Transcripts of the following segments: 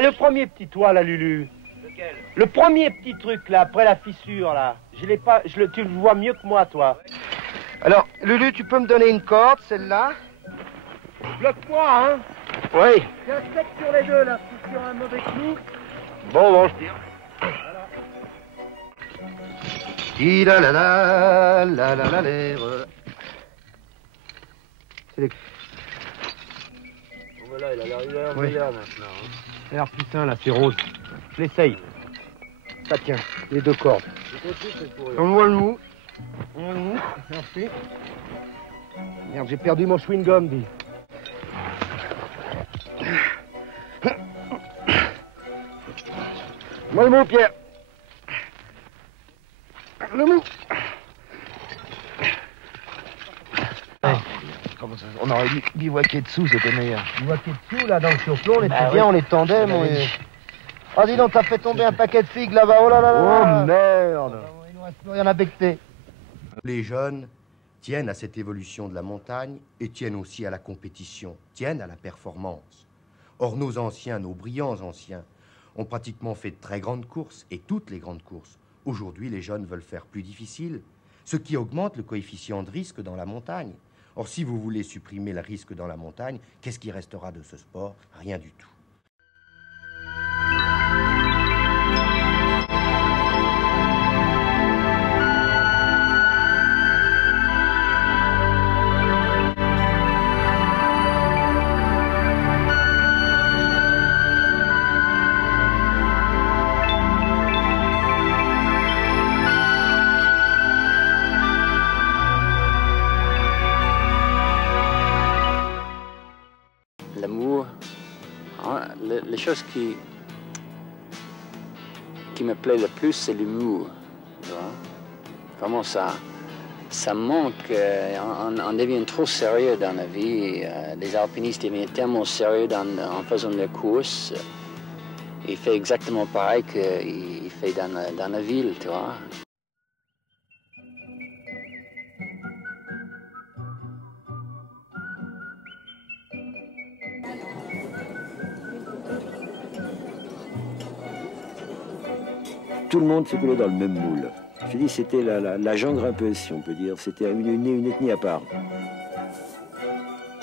Le premier petit toit là, Lulu. Lequel? Le premier petit truc là, après la fissure là. Je l'ai pas, tu le vois mieux que moi, toi. Alors, Lulu, tu peux me donner une corde, celle-là? Bloque-moi, hein? Oui. Tiens, sec sur les deux là, si sur un mauvais clou. Bon. Voilà. C'est les... Bon, ben là, il a l'air meilleur maintenant. Hein. Ça a l'air plus sain là, c'est rose. Je l'essaye. Ça tient, les deux cordes. On voit le mou. Merci. Merde, j'ai perdu mon chewing-gum, dis. Moi le mou, Pierre. Le mou. Comment ça, on aurait dû bivouaquer dessous, c'était meilleur. Bivouaquer dessous, là, dans le surplomb, on était bien, on les tendait, mon... Oh, dis donc, t'as fait tomber un paquet de figues là-bas, oh là là là. Oh, merde. Il nous reste plus rien à becter. Les jeunes tiennent à cette évolution de la montagne et tiennent aussi à la compétition, tiennent à la performance. Or, nos anciens, nos brillants anciens, ont pratiquement fait de très grandes courses, et toutes les grandes courses. Aujourd'hui, les jeunes veulent faire plus difficile, ce qui augmente le coefficient de risque dans la montagne. Or, si vous voulez supprimer le risque dans la montagne, qu'est-ce qui restera de ce sport? Rien du tout. L'amour, hein, les choses qui me plaît le plus, c'est l'humour. Vraiment, ça manque. On devient trop sérieux dans la vie. Les alpinistes deviennent tellement sérieux en faisant des courses. Il fait exactement pareil qu'il fait dans la ville, tu vois. Tout le monde circulait dans le même moule. Je dis, c'était la gent grimpeuse, si on peut dire. C'était une ethnie à part.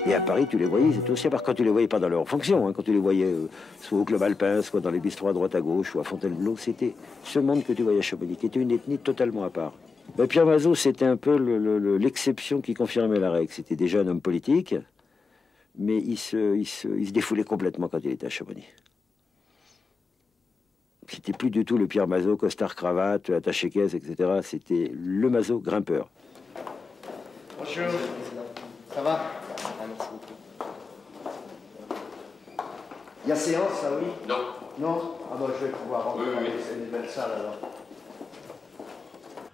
Et à Paris, tu les voyais, c'était aussi à part quand tu les voyais pas dans leur fonction. Hein, quand tu les voyais soit au Club Alpin, soit dans les bistrots à droite à gauche, ou à Fontainebleau, c'était ce monde que tu voyais à Chamonix, qui était une ethnie totalement à part. Ben, Pierre Mazeaud, c'était un peu l'exception qui confirmait la règle. C'était déjà un homme politique, mais il se défoulait complètement quand il était à Chamonix. C'était plus du tout le Pierre Mazeaud, costard-cravate, attaché-caisse, etc. C'était le Mazeaud grimpeur. Bonjour. Ça va? Merci beaucoup. Il y a séance, ça, oui? Non. Non? Ah ben, je vais pouvoir rentrer. Oui. C'est une belle salle, alors.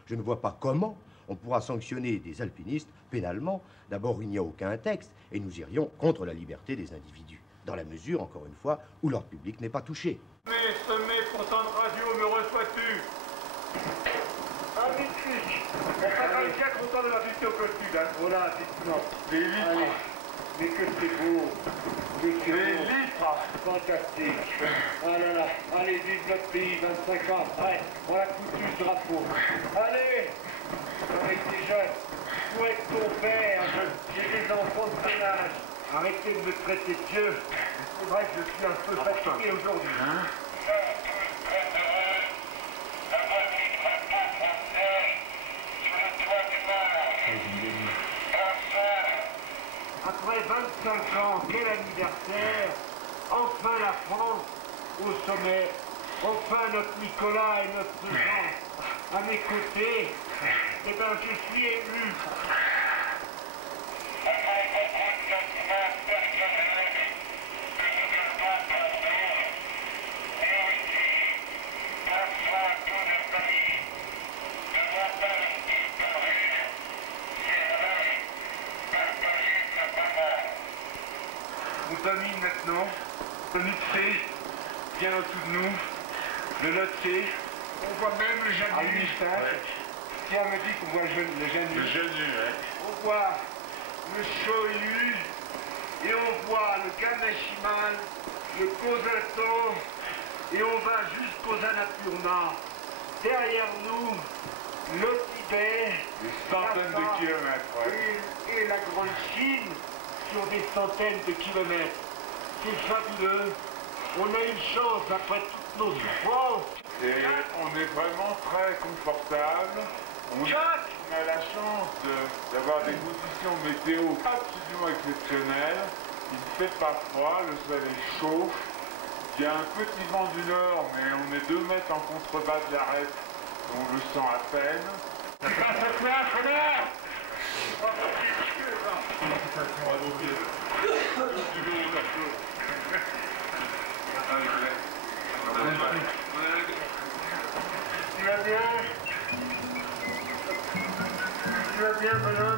Je ne vois pas comment on pourra sanctionner des alpinistes pénalement. D'abord, il n'y a aucun texte, et nous irions contre la liberté des individus, dans la mesure, encore une fois, où leur public n'est pas touché. Sommet, pourtant de radio, me reçois-tu? Ah, mythique! On sera bien content de la visite au costume, hein? Voilà, dites-moi. Les litres! Mais que c'est beau! Les litres! Fantastique! Ah là là! Allez, vive notre pays, 25 ans! Allez, on a foutu ce drapeau! Allez! Avec les jeunes! Où est ton père? J'ai des enfants de ton âge! Arrêtez de me traiter de Dieu! C'est vrai que je suis un peu fatigué aujourd'hui. Hein? Après 25 ans, quel anniversaire! Enfin la France au sommet! Enfin notre Nicolas et notre Jean à mes côtés! Eh bien, je suis ému! On domine maintenant, le Nutcé vient au-dessous de nous, le Lotté, on voit même le Janus. Pierre me dit qu'on voit le Janus. Le Janus, ouais. On voit le Choyu, et on voit le Ganashiman, le Kosato, Et on va jusqu'aux Annapurna. Derrière nous, le Tibet, des centaines de kilomètres, ouais. et la Grande Chine sur des centaines de kilomètres. C'est fabuleux. On a une chance après toutes nos souffrances. Et on est vraiment très confortable. On a la chance d'avoir des conditions météo absolument exceptionnelles. Il ne fait pas froid, le soleil chauffe. Il y a un petit vent du nord, mais on est 2 mètres en contrebas de l'arête. On le sent à peine. Tu passes à quoi, connard? Tu vas bien? Tu vas bien, Benoît?